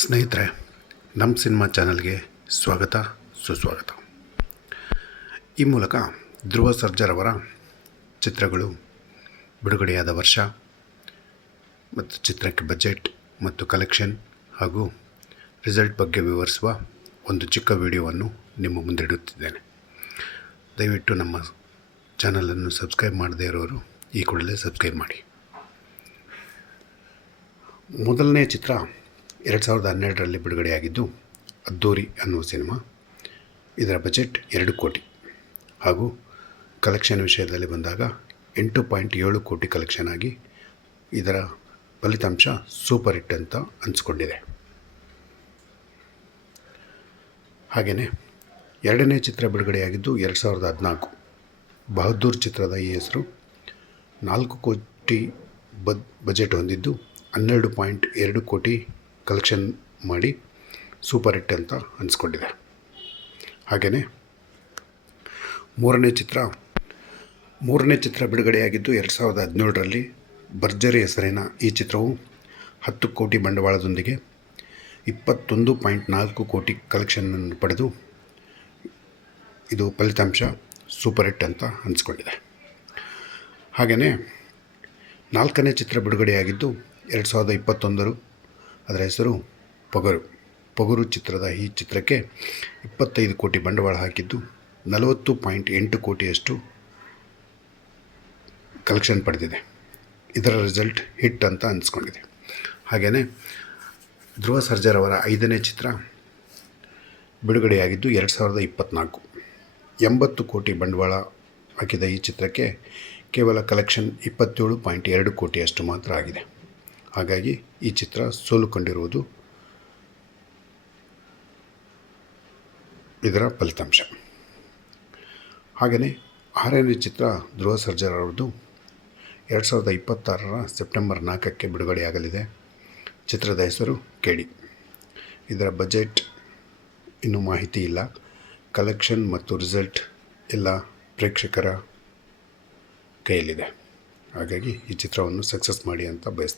ಸ್ನೇಹಿತರೆ, ನಮ್ಮ ಸಿನಿಮಾ ಚಾನಲ್ಗೆ ಸ್ವಾಗತ ಸುಸ್ವಾಗತ. ಈ ಮೂಲಕ ಧ್ರುವ ಸರ್ಜಾ ಅವರ ಚಿತ್ರಗಳು ಬಿಡುಗಡೆಯಾದ ವರ್ಷ ಮತ್ತು ಚಿತ್ರಕ್ಕೆ ಬಜೆಟ್ ಮತ್ತು ಕಲೆಕ್ಷನ್ ಹಾಗೂ ರಿಸಲ್ಟ್ ಬಗ್ಗೆ ವಿವರಿಸುವ ಒಂದು ಚಿಕ್ಕ ವಿಡಿಯೋವನ್ನು ನಿಮ್ಮ ಮುಂದೆ ಇಡುತ್ತಿದ್ದೇನೆ. ದಯವಿಟ್ಟು ನಮ್ಮ ಚಾನಲನ್ನು ಸಬ್ಸ್ಕ್ರೈಬ್ ಮಾಡದೇ ಇರೋರು ಈ ಕೂಡಲೇ ಸಬ್ಸ್ಕ್ರೈಬ್ ಮಾಡಿ. ಮೊದಲನೇ ಚಿತ್ರ 2012ರಲ್ಲಿ ಬಿಡುಗಡೆಯಾಗಿದ್ದು ಅದ್ದೂರಿ ಅನ್ನುವ ಸಿನಿಮಾ. ಇದರ ಬಜೆಟ್ 2 ಕೋಟಿ ಹಾಗೂ ಕಲೆಕ್ಷನ್ ವಿಷಯದಲ್ಲಿ ಬಂದಾಗ 8.7 ಕೋಟಿ ಕಲೆಕ್ಷನ್ ಆಗಿ ಇದರ ಫಲಿತಾಂಶ ಸೂಪರ್ ಹಿಟ್ ಅಂತ ಅನಿಸ್ಕೊಂಡಿದೆ. ಹಾಗೆಯೇ ಎರಡನೇ ಚಿತ್ರ ಬಿಡುಗಡೆಯಾಗಿದ್ದು 2014 ಬಹದ್ದೂರ್ ಚಿತ್ರದ ಈ ಹೆಸರು 4 ಕೋಟಿ ಬಜೆಟ್ ಹೊಂದಿದ್ದು 12.2 ಕೋಟಿ ಕಲೆಕ್ಷನ್ ಮಾಡಿ ಸೂಪರ್ ಹಿಟ್ ಅಂತ ಅನಿಸ್ಕೊಂಡಿದೆ. ಹಾಗೆಯೇ ಮೂರನೇ ಚಿತ್ರ ಬಿಡುಗಡೆಯಾಗಿದ್ದು 2017ರಲ್ಲಿ ಭರ್ಜರಿ ಹೆಸರಿನ ಈ ಚಿತ್ರವು 10 ಕೋಟಿ ಬಂಡವಾಳದೊಂದಿಗೆ 21.4 ಕೋಟಿ ಕಲೆಕ್ಷನನ್ನು ಪಡೆದು ಇದು ಫಲಿತಾಂಶ ಸೂಪರ್ ಹಿಟ್ ಅಂತ ಅನಿಸ್ಕೊಂಡಿದೆ. ಹಾಗೆಯೇ ನಾಲ್ಕನೇ ಚಿತ್ರ ಬಿಡುಗಡೆಯಾಗಿದ್ದು 2021 ಅದರ ಹೆಸರು ಪೊಗರು ಚಿತ್ರದ ಈ ಚಿತ್ರಕ್ಕೆ 25 ಕೋಟಿ ಬಂಡವಾಳ ಹಾಕಿದ್ದು 40.8 ಕೋಟಿಯಷ್ಟು ಕಲೆಕ್ಷನ್ ಪಡೆದಿದೆ. ಇದರ ರಿಸಲ್ಟ್ ಹಿಟ್ ಅಂತ ಅನಿಸ್ಕೊಂಡಿದೆ. ಹಾಗೆಯೇ ಧ್ರುವ ಸರ್ಜಾರವರ 5ನೇ ಚಿತ್ರ ಬಿಡುಗಡೆಯಾಗಿದ್ದು 2024 80 ಕೋಟಿ ಬಂಡವಾಳ ಹಾಕಿದ ಈ ಚಿತ್ರಕ್ಕೆ ಕೇವಲ ಕಲೆಕ್ಷನ್ 27.2 ಕೋಟಿಯಷ್ಟು ಮಾತ್ರ ಆಗಿದೆ. ಹಾಗಾಗಿ ಈ ಚಿತ್ರ ಸೋಲು ಕಂಡಿರುವುದು ಇದರ ಫಲಿತಾಂಶ. ಹಾಗೆಯೇ 6ನೇ ಚಿತ್ರ ಧ್ರುವ ಸರ್ಜಾ ಅವರದ್ದು 2026 ಸೆಪ್ಟೆಂಬರ್ 4ಕ್ಕೆ ಬಿಡುಗಡೆಯಾಗಲಿದೆ. ಚಿತ್ರದ ಹೆಸರು ಕೇಡಿ. ಇದರ ಬಜೆಟ್ ಇನ್ನೂ ಮಾಹಿತಿ ಇಲ್ಲ. ಕಲೆಕ್ಷನ್ ಮತ್ತು ರಿಸಲ್ಟ್ ಎಲ್ಲ ಪ್ರೇಕ್ಷಕರ ಕೈಯಲ್ಲಿದೆ. ಹಾಗಾಗಿ ಈ ಚಿತ್ರವನ್ನು ಸಕ್ಸಸ್ ಮಾಡಿ ಅಂತ ಬಯಸ್ತೀನಿ.